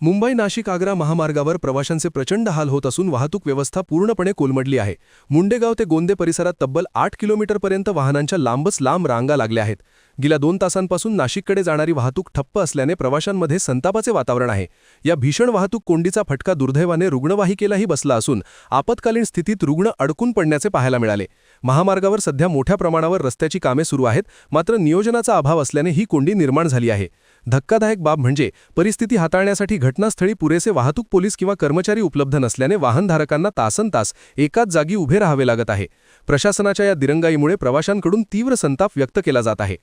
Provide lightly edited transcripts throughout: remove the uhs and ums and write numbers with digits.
मुंबई नाशिक आग्रा महामार्गावर प्रवाशांचे प्रचंड हाल होत असून वाहतूक व्यवस्था पूर्णपणे कोलमडली आहे। मुंडेगाव ते गोंदे परिसरात तब्बल 8 किलोमीटरपर्यंत वाहनांच्या लांबच लांब रांगा लागल्या आहेत। गेल्या 2 तासांपासून नाशिककडे जाणारी वाहतूक ठप्प असल्याने प्रवाशांमध्ये संतापाचे वातावरण आहे। या भीषण वाहतूक कोंडीचा फटका दुर्दैवाने रुग्णवाहिकेलाही बसला असून आपत्कालीन स्थितीत रुग्ण अडकून पडण्याचे पाहायला मिळाले। महामार्गावर सध्या मोठ्या प्रमाणावर रस्त्याची कामे सुरू आहेत, मात्र नियोजनाचा अभाव असल्याने ही कोंडी निर्माण झाली आहे। धक्कादायक बाब म्हणजे परिस्थिती हाताळण्यासाठी घटनास्थळी पुरेसे वाहतूक पोलीस किंवा कर्मचारी उपलब्ध नसल्याने वाहनधारकांना तासनतास एकाच जागी उभे राहावे लागत आहे। प्रशासनाच्या या दिरंगाईमुळे प्रवाशांकडून तीव्र संताप व्यक्त केला जात आहे।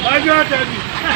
बस